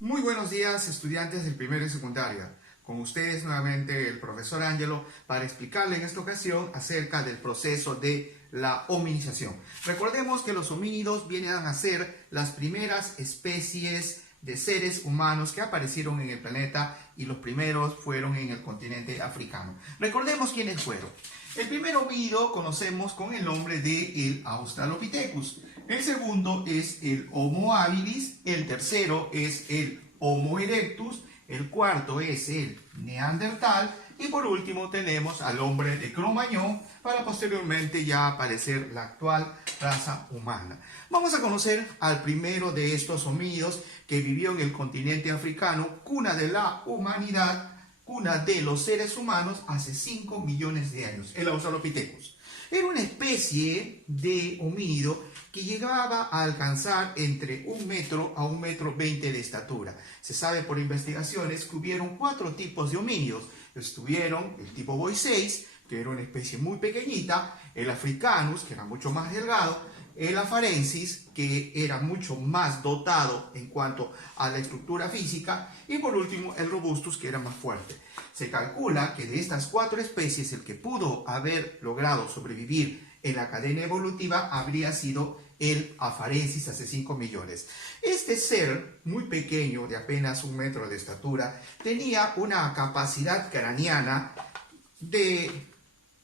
Muy buenos días, estudiantes del primero y secundaria. Con ustedes nuevamente el profesor Ángelo para explicarle en esta ocasión acerca del proceso de la hominización. Recordemos que los homínidos vienen a ser las primeras especies de seres humanos que aparecieron en el planeta y los primeros fueron en el continente africano. Recordemos quiénes fueron. El primer homínido conocemos con el nombre de el Australopithecus. El segundo es el Homo habilis, el tercero es el Homo erectus, el cuarto es el Neandertal y por último tenemos al hombre de Cro-Magnon para posteriormente ya aparecer la actual raza humana. Vamos a conocer al primero de estos homínidos que vivió en el continente africano, cuna de la humanidad, cuna de los seres humanos hace 5 millones de años, el Australopithecus. Era una especie de homínido que llegaba a alcanzar entre 1 metro a 1,20 metros de estatura. Se sabe por investigaciones que hubieron 4 tipos de homínidos. Estuvieron el tipo Boisseis, que era una especie muy pequeñita, el Africanus, que era mucho más delgado, el Afarensis, que era mucho más dotado en cuanto a la estructura física, y por último el Robustus, que era más fuerte. Se calcula que de estas 4 especies el que pudo haber logrado sobrevivir en la cadena evolutiva habría sido el Afarensis hace 5 millones. Este ser muy pequeño, de apenas 1 metro de estatura, tenía una capacidad craneana de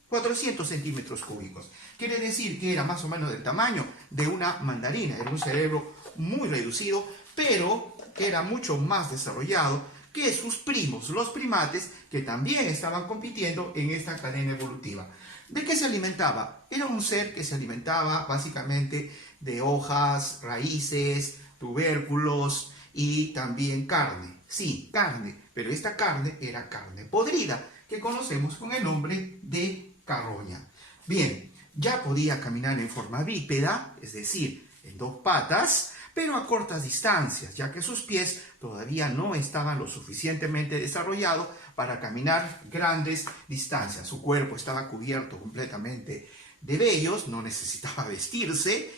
400 centímetros cúbicos. Quiere decir que era más o menos del tamaño de una mandarina. Era un cerebro muy reducido, pero era mucho más desarrollado que sus primos, los primates, que también estaban compitiendo en esta cadena evolutiva. ¿De qué se alimentaba? Era un ser que se alimentaba básicamente de hojas, raíces, tubérculos y también carne. Sí, carne, pero esta carne era carne podrida, que conocemos con el nombre de carroña. Bien, ya podía caminar en forma bípeda, es decir, en 2 patas, pero a cortas distancias, ya que sus pies todavía no estaban lo suficientemente desarrollados para caminar grandes distancias. Su cuerpo estaba cubierto completamente de vellos, no necesitaba vestirse,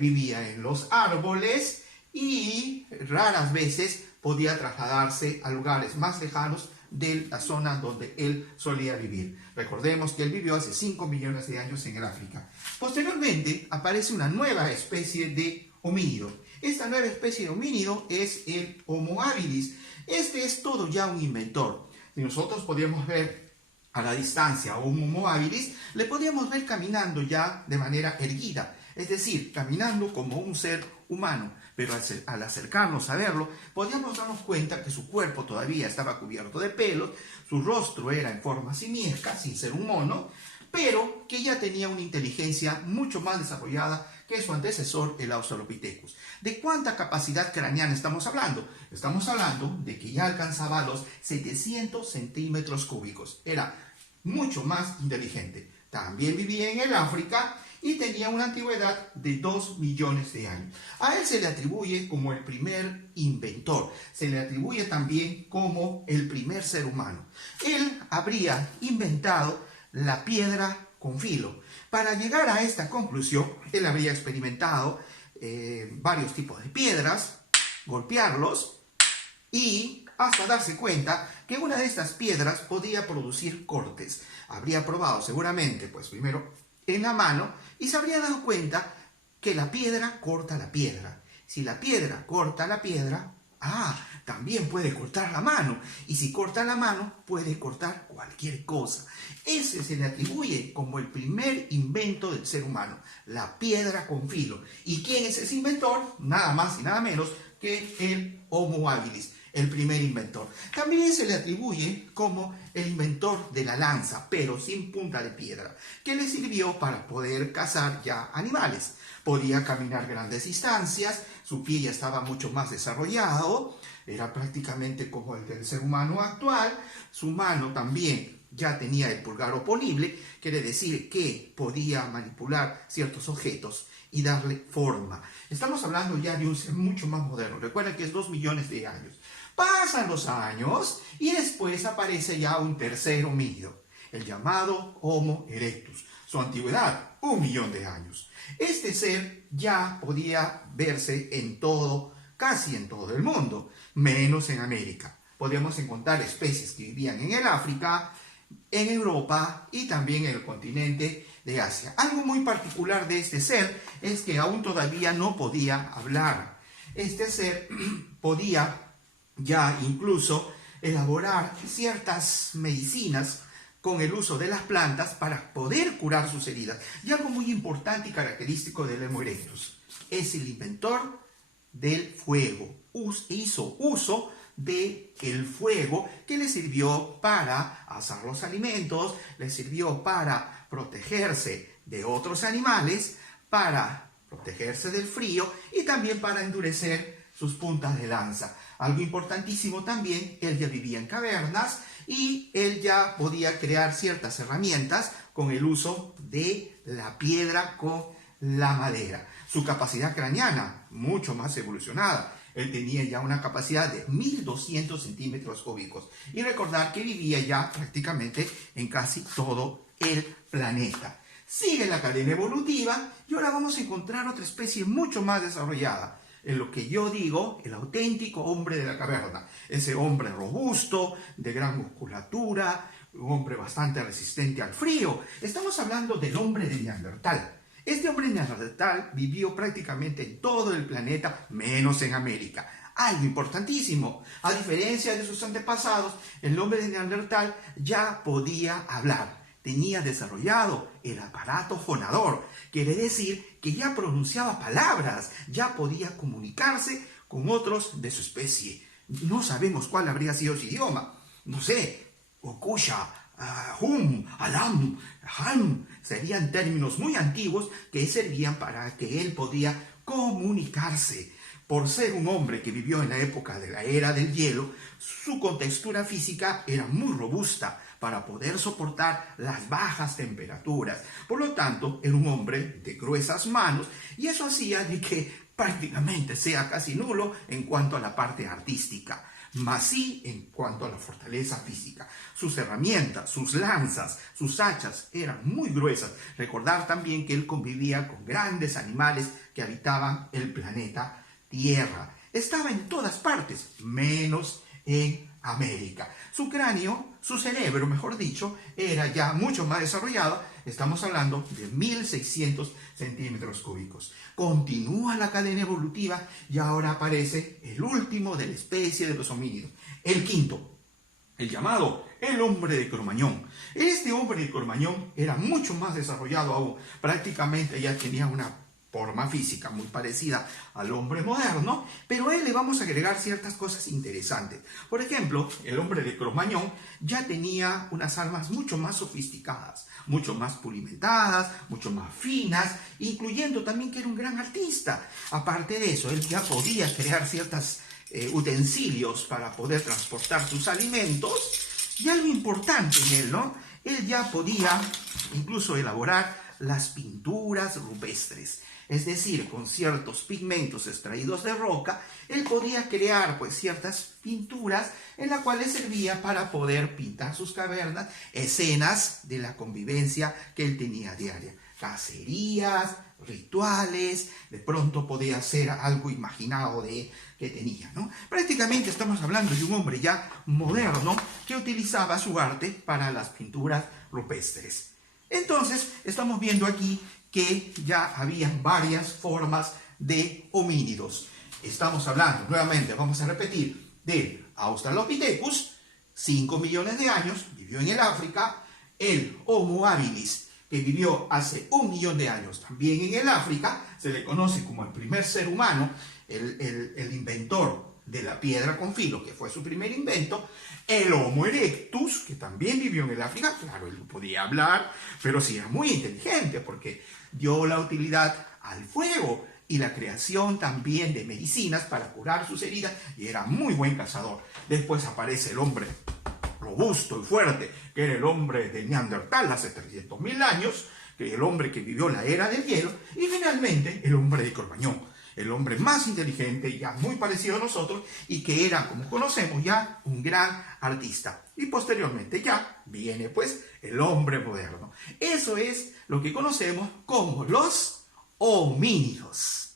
vivía en los árboles y raras veces podía trasladarse a lugares más lejanos de la zona donde él solía vivir. Recordemos que él vivió hace 5 millones de años en el África. Posteriormente aparece una nueva especie de homínido. Esta nueva especie de homínido es el Homo habilis. Este es todo ya un inventor. Si nosotros podíamos ver a la distancia a un Homo habilis, le podíamos ver caminando ya de manera erguida, es decir, caminando como un ser humano. Pero al acercarnos a verlo, podíamos darnos cuenta que su cuerpo todavía estaba cubierto de pelos, su rostro era en forma simiesca, sin ser un mono, pero que ya tenía una inteligencia mucho más desarrollada que su antecesor, el Australopithecus. ¿De cuánta capacidad craneana estamos hablando? Estamos hablando de que ya alcanzaba los 700 centímetros cúbicos. Era mucho más inteligente. También vivía en el África y tenía una antigüedad de 2 millones de años. A él se le atribuye como el primer inventor, se le atribuye también como el primer ser humano. Él habría inventado la piedra con filo. Para llegar a esta conclusión, él habría experimentado varios tipos de piedras, golpearlos y hasta darse cuenta que una de estas piedras podía producir cortes. Habría probado seguramente, pues primero en la mano y se habría dado cuenta que la piedra corta la piedra. Si la piedra corta la piedra, también puede cortar la mano. Y si corta la mano, puede cortar cualquier cosa. Ese se le atribuye como el primer invento del ser humano, la piedra con filo. ¿Y quién es ese inventor? Nada más y nada menos que el Homo habilis, el primer inventor. También se le atribuye como el inventor de la lanza, pero sin punta de piedra, que le sirvió para poder cazar ya animales. Podía caminar grandes distancias, su pie ya estaba mucho más desarrollado, era prácticamente como el del ser humano actual. Su mano también ya tenía el pulgar oponible, quiere decir que podía manipular ciertos objetos y darle forma. Estamos hablando ya de un ser mucho más moderno. Recuerden que es 2 millones de años. Pasan los años y después aparece ya un tercer homínido, el llamado Homo erectus. Su antigüedad, 1 millón de años. Este ser ya podía verse en todo casi en todo el mundo, menos en América. Podemos encontrar especies que vivían en el África, en Europa y también en el continente de Asia. Algo muy particular de este ser es que aún todavía no podía hablar. Este ser podía ya incluso elaborar ciertas medicinas con el uso de las plantas para poder curar sus heridas. Y algo muy importante y característico del Homo erectus: es el inventor del fuego. Hizo uso del fuego, que le sirvió para asar los alimentos, le sirvió para protegerse de otros animales, para protegerse del frío y también para endurecer sus puntas de lanza. Algo importantísimo también, él ya vivía en cavernas y él ya podía crear ciertas herramientas con el uso de la piedra con la madera. Su capacidad craneana, mucho más evolucionada. Él tenía ya una capacidad de 1200 centímetros cúbicos. Y recordar que vivía ya prácticamente en casi todo el planeta. Sigue la cadena evolutiva y ahora vamos a encontrar otra especie mucho más desarrollada. En lo que yo digo, el auténtico hombre de la caverna. Ese hombre robusto, de gran musculatura, un hombre bastante resistente al frío. Estamos hablando del hombre de Neandertal. Este hombre neandertal vivió prácticamente en todo el planeta, menos en América. Algo importantísimo: a diferencia de sus antepasados, el hombre de Neandertal ya podía hablar. Tenía desarrollado el aparato fonador. Quiere decir que ya pronunciaba palabras, ya podía comunicarse con otros de su especie. No sabemos cuál habría sido su idioma. No sé, Okusha, Hum, Alam, Han, serían términos muy antiguos que servían para que él podía comunicarse. Por ser un hombre que vivió en la época de la era del hielo, su contextura física era muy robusta para poder soportar las bajas temperaturas. Por lo tanto, era un hombre de gruesas manos y eso hacía de que prácticamente sea casi nulo en cuanto a la parte artística, mas sí en cuanto a la fortaleza física. Sus herramientas, sus lanzas, sus hachas eran muy gruesas. Recordar también que él convivía con grandes animales que habitaban el planeta Tierra. Estaba en todas partes, menos en América. Su cráneo, su cerebro, mejor dicho, era ya mucho más desarrollado. Estamos hablando de 1600 centímetros cúbicos. Continúa la cadena evolutiva y ahora aparece el último de la especie de los homínidos, el quinto, el llamado el hombre de Cro-Magnon. Este hombre de Cro-Magnon era mucho más desarrollado aún. Prácticamente ya tenía una forma física muy parecida al hombre moderno, pero a él le vamos a agregar ciertas cosas interesantes. Por ejemplo, el hombre de Cro-Magnon ya tenía unas armas mucho más sofisticadas, mucho más pulimentadas, mucho más finas, incluyendo también que era un gran artista. Aparte de eso, él ya podía crear ciertos utensilios para poder transportar sus alimentos. Y algo importante en él, ¿no? Él ya podía incluso elaborar las pinturas rupestres. Es decir, con ciertos pigmentos extraídos de roca, él podía crear pues ciertas pinturas en las cuales servía para poder pintar sus cavernas, escenas de la convivencia que él tenía diaria. Cacerías, rituales, de pronto podía ser algo imaginado de que tenía, ¿no? Prácticamente estamos hablando de un hombre ya moderno que utilizaba su arte para las pinturas rupestres. Entonces, estamos viendo aquí que ya habían varias formas de homínidos. Estamos hablando, nuevamente, vamos a repetir, de Australopithecus, 5 millones de años, vivió en el África. El Homo habilis, que vivió hace 1 millón de años, también en el África, se le conoce como el primer ser humano, el inventor de la piedra con filo, que fue su primer invento. El Homo erectus, que también vivió en el África. Claro, él no podía hablar, pero sí era muy inteligente porque dio la utilidad al fuego y la creación también de medicinas para curar sus heridas, y era muy buen cazador. Después aparece el hombre robusto y fuerte, que era el hombre de Neandertal hace 300.000 años, que el hombre que vivió la era del hielo, y finalmente el hombre de Cro-Magnon, el hombre más inteligente, ya muy parecido a nosotros, y que era, como conocemos ya, un gran artista. Y posteriormente ya viene pues el hombre moderno. Eso es lo que conocemos como los homínidos.